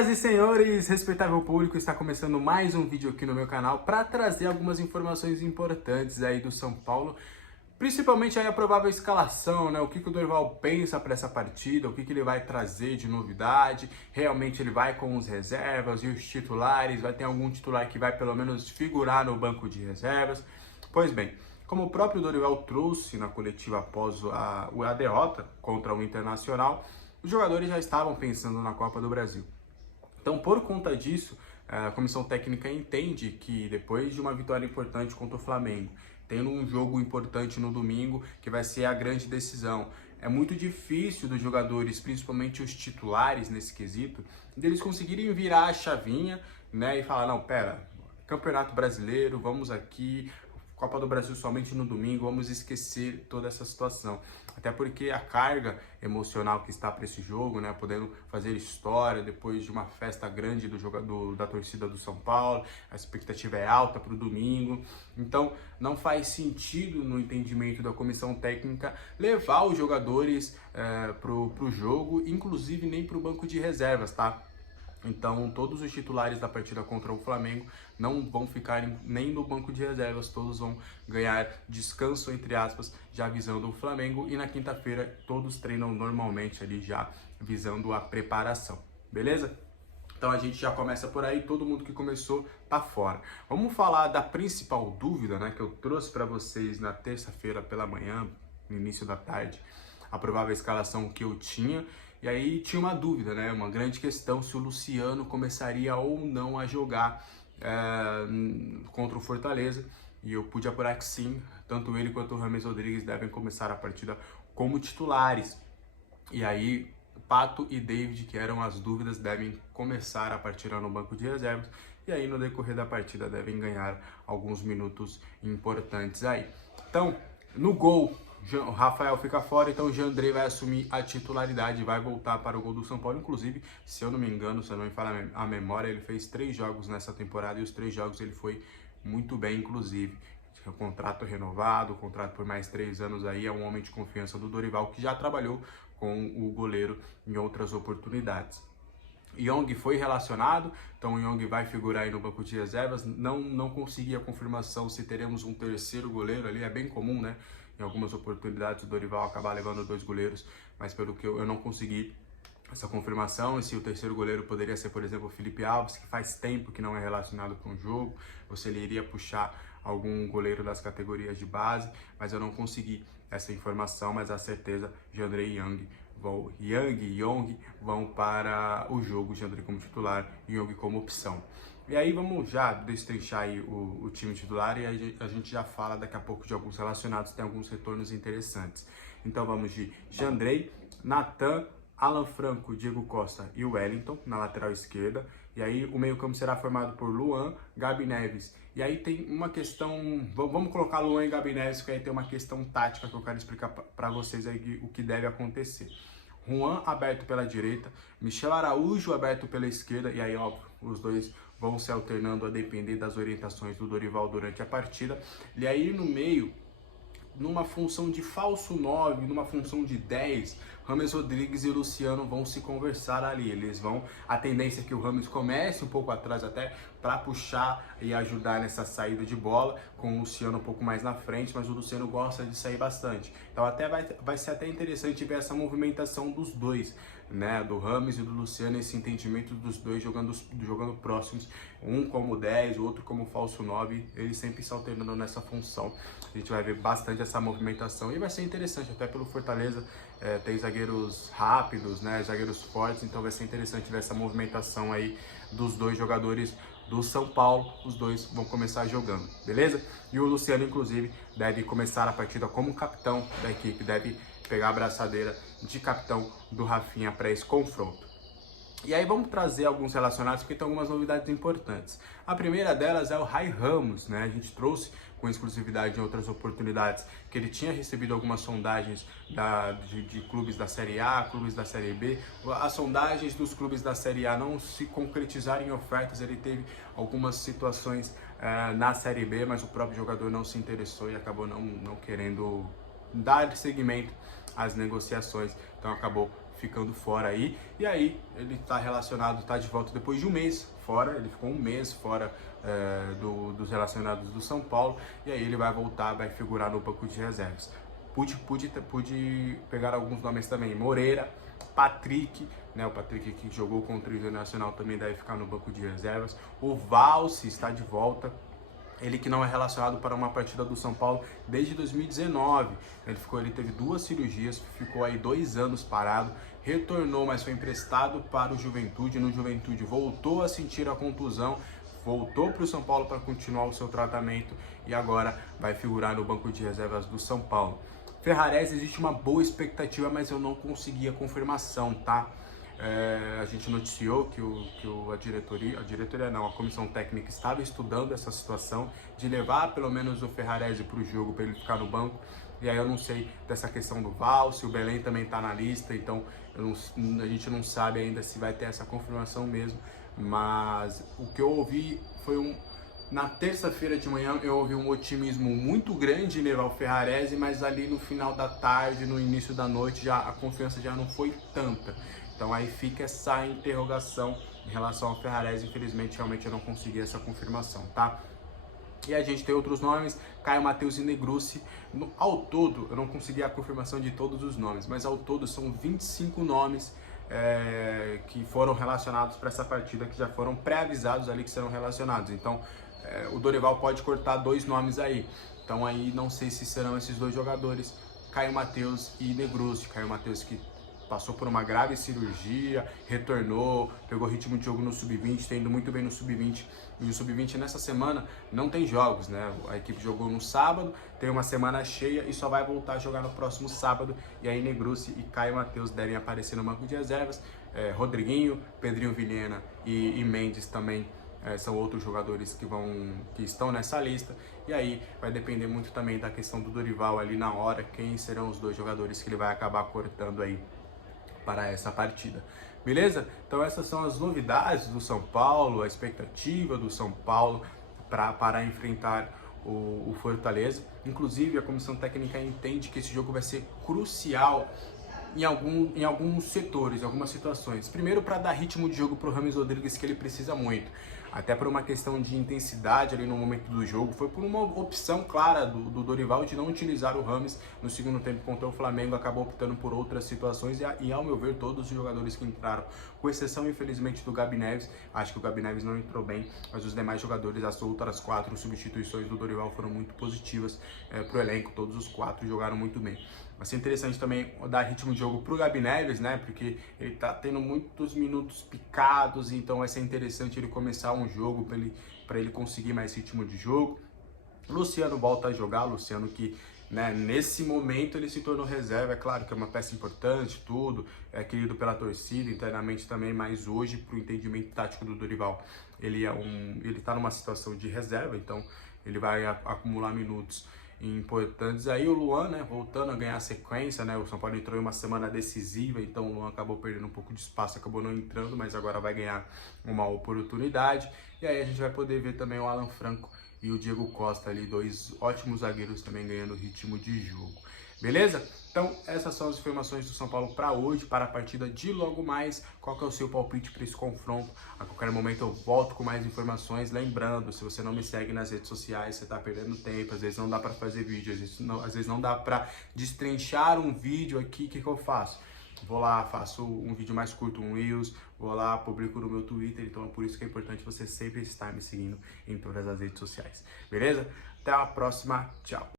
Senhoras e senhores, respeitável público, está começando mais um vídeo aqui no meu canal para trazer algumas informações importantes aí do São Paulo, principalmente aí a provável escalação, né? O que o Dorival pensa para essa partida, o que ele vai trazer de novidade, realmente ele vai com os reservas e os titulares, vai ter algum titular que vai pelo menos figurar no banco de reservas. Pois bem, como o próprio Dorival trouxe na coletiva após a derrota contra o Internacional, os jogadores já estavam pensando na Copa do Brasil. Então, por conta disso, a comissão técnica entende que depois de uma vitória importante contra o Flamengo, tendo um jogo importante no domingo, que vai ser a grande decisão, é muito difícil dos jogadores, principalmente os titulares nesse quesito, deles conseguirem virar a chavinha, né, e falar, não, pera, Campeonato Brasileiro, vamos aqui, Copa do Brasil somente no domingo, vamos esquecer toda essa situação. Até porque a carga emocional que está para esse jogo, né, podendo fazer história depois de uma festa grande da torcida do São Paulo, a expectativa é alta para o domingo. Então, não faz sentido, no entendimento da comissão técnica, levar os jogadores pro jogo, inclusive nem para o banco de reservas, tá? Então, todos os titulares da partida contra o Flamengo não vão ficar nem no banco de reservas, todos vão ganhar descanso, entre aspas, já visando o Flamengo. E na quinta-feira, todos treinam normalmente ali já visando a preparação, beleza? Então a gente já começa por aí, todo mundo que começou tá fora. Vamos falar da principal dúvida, né, que eu trouxe para vocês na terça-feira pela manhã, no início da tarde, a provável escalação que eu tinha. E aí tinha uma dúvida, né? Uma grande questão se o Luciano começaria ou não a jogar contra o Fortaleza. E eu pude apurar que sim, tanto ele quanto o James Rodrigues devem começar a partida como titulares. E aí Pato e David, que eram as dúvidas, devem começar a partida no banco de reservas. E aí no decorrer da partida devem ganhar alguns minutos importantes aí. Então, no gol, o Rafael fica fora, então o Jandrei vai assumir a titularidade, vai voltar para o gol do São Paulo. Inclusive, se eu não me engano, se eu não me falha a memória, ele fez 3 jogos nessa temporada e os 3 jogos ele foi muito bem, inclusive. O contrato renovado, o contrato por mais 3 anos aí, é um homem de confiança do Dorival, que já trabalhou com o goleiro em outras oportunidades. Young foi relacionado, então o Young vai figurar aí no banco de reservas. Não consegui a confirmação se teremos um terceiro goleiro ali, é bem comum, né? Em algumas oportunidades o Dorival acabar levando 2 goleiros, mas pelo que eu não consegui essa confirmação, e se o terceiro goleiro poderia ser, por exemplo, o Felipe Alves, que faz tempo que não é relacionado com o jogo, ou se ele iria puxar algum goleiro das categorias de base, mas eu não consegui essa informação, mas a certeza, Jandrei e Young vão para o jogo, Jandrei como titular e Young como opção. E aí vamos já destrinchar aí o time titular e a gente já fala daqui a pouco de alguns relacionados, tem alguns retornos interessantes. Então vamos de Jandrei, Natan, Alan Franco, Diego Costa e Wellington na lateral esquerda. E aí o meio-campo será formado por Luan, Gabi Neves. E aí tem uma questão, vamos colocar Luan e Gabi Neves, porque aí tem uma questão tática que eu quero explicar para vocês aí o que deve acontecer. Juan aberto pela direita, Michel Araújo aberto pela esquerda, e aí óbvio, os dois vão se alternando a depender das orientações do Dorival durante a partida. E aí no meio, numa função de falso 9, numa função de 10, James Rodrigues e Luciano vão se conversar ali. A tendência é que o James comece um pouco atrás até para puxar e ajudar nessa saída de bola, com o Luciano um pouco mais na frente, mas o Luciano gosta de sair bastante. Então até vai ser até interessante ver essa movimentação dos dois, né, do James e do Luciano, esse entendimento dos dois jogando próximos, um como 10, o outro como falso 9, eles sempre se alternando nessa função. A gente vai ver bastante essa movimentação e vai ser interessante, até pelo Fortaleza tem zagueiros rápidos, né, zagueiros fortes, então vai ser interessante ver essa movimentação aí dos dois jogadores do São Paulo. Os dois vão começar jogando, beleza? E o Luciano, inclusive, deve começar a partida como capitão da equipe, deve pegar a abraçadeira de capitão do Rafinha para esse confronto. E aí vamos trazer alguns relacionados, porque tem algumas novidades importantes. A primeira delas é o Rai Ramos, né? A gente trouxe com exclusividade em outras oportunidades que ele tinha recebido algumas sondagens de clubes da Série A, clubes da Série B. As sondagens dos clubes da Série A não se concretizaram em ofertas, ele teve algumas situações na Série B, mas o próprio jogador não se interessou e acabou não querendo dar seguimento às negociações, então acabou ficando fora aí. E aí ele está relacionado, está de volta depois de um mês fora, ele ficou um mês fora dos relacionados do São Paulo, e aí ele vai voltar, vai figurar no banco de reservas. Pude pegar alguns nomes também, Moreira, Patrick, né, o Patrick que jogou contra o Internacional também deve ficar no banco de reservas. O Valse está de volta, ele que não é relacionado para uma partida do São Paulo desde 2019. Ele teve 2 cirurgias, ficou aí 2 anos parado, retornou, mas foi emprestado para o Juventude. No Juventude voltou a sentir a contusão, voltou para o São Paulo para continuar o seu tratamento e agora vai figurar no banco de reservas do São Paulo. Ferrarese, existe uma boa expectativa, mas eu não consegui a confirmação, tá? A gente noticiou que a comissão técnica estava estudando essa situação de levar pelo menos o Ferrarese para o jogo, para ele ficar no banco. E aí eu não sei dessa questão do Valse, o Belém também está na lista, então a gente não sabe ainda se vai ter essa confirmação mesmo. Mas o que eu ouvi foi na terça-feira de manhã eu ouvi um otimismo muito grande em levar o Ferrarese, mas ali no final da tarde, no início da noite, a confiança já não foi tanta. Então aí fica essa interrogação em relação ao Ferrarese. Infelizmente, realmente eu não consegui essa confirmação, tá? E a gente tem outros nomes, Caio Matheus e Negrucci. Ao todo, eu não consegui a confirmação de todos os nomes, mas ao todo são 25 nomes que foram relacionados para essa partida, que já foram pré-avisados ali que serão relacionados. Então, o Dorival pode cortar 2 nomes aí. Então aí não sei se serão esses 2 jogadores, Caio Matheus e Negrucci. Caio Matheus que passou por uma grave cirurgia, retornou, pegou ritmo de jogo no Sub-20, está indo muito bem no Sub-20. E o Sub-20 nessa semana não tem jogos, né? A equipe jogou no sábado, tem uma semana cheia e só vai voltar a jogar no próximo sábado. E aí Negrucci e Caio Matheus devem aparecer no banco de reservas. Rodriguinho, Pedrinho Vilhena e Mendes também são outros jogadores que estão nessa lista. E aí vai depender muito também da questão do Dorival ali na hora, quem serão os 2 jogadores que ele vai acabar cortando aí para essa partida, beleza? Então essas são as novidades do São Paulo, a expectativa do São Paulo para enfrentar o Fortaleza. Inclusive a comissão técnica entende que esse jogo vai ser crucial em alguns setores, em algumas situações. Primeiro, para dar ritmo de jogo para o James Rodrigues, que ele precisa muito. Até por uma questão de intensidade ali no momento do jogo. Foi por uma opção clara do Dorival de não utilizar o James no segundo tempo contra o Flamengo. Acabou optando por outras situações e ao meu ver, todos os jogadores que entraram, com exceção, infelizmente, do Gabi Neves. Acho que o Gabi Neves não entrou bem, mas os demais jogadores, as outras 4 substituições do Dorival foram muito positivas para o elenco. Todos os 4 jogaram muito bem. Vai ser interessante também dar ritmo de jogo pro Gabi Neves, né? Porque ele tá tendo muitos minutos picados, então vai ser interessante ele começar um jogo para ele conseguir mais ritmo de jogo. Luciano volta a jogar, Luciano que, né, nesse momento ele se tornou reserva, é claro que é uma peça importante, tudo, é querido pela torcida, internamente também, mas hoje, pro entendimento tático do Dorival, ele tá numa situação de reserva, então ele vai acumular minutos importantes. Aí o Luan, né, voltando a ganhar sequência, né, o São Paulo entrou em uma semana decisiva, então o Luan acabou perdendo um pouco de espaço, acabou não entrando, mas agora vai ganhar uma oportunidade. E aí a gente vai poder ver também o Alan Franco e o Diego Costa ali, 2 ótimos zagueiros também ganhando ritmo de jogo. Beleza? Então, essas são as informações do São Paulo para hoje, para a partida de logo mais. Qual que é o seu palpite para esse confronto? A qualquer momento eu volto com mais informações. Lembrando, se você não me segue nas redes sociais, você está perdendo tempo. Às vezes não dá para fazer vídeo, às vezes não dá para destrinchar um vídeo aqui. O que eu faço? Vou lá, faço um vídeo mais curto, um Reels, vou lá, publico no meu Twitter. Então é por isso que é importante você sempre estar me seguindo em todas as redes sociais. Beleza? Até a próxima. Tchau.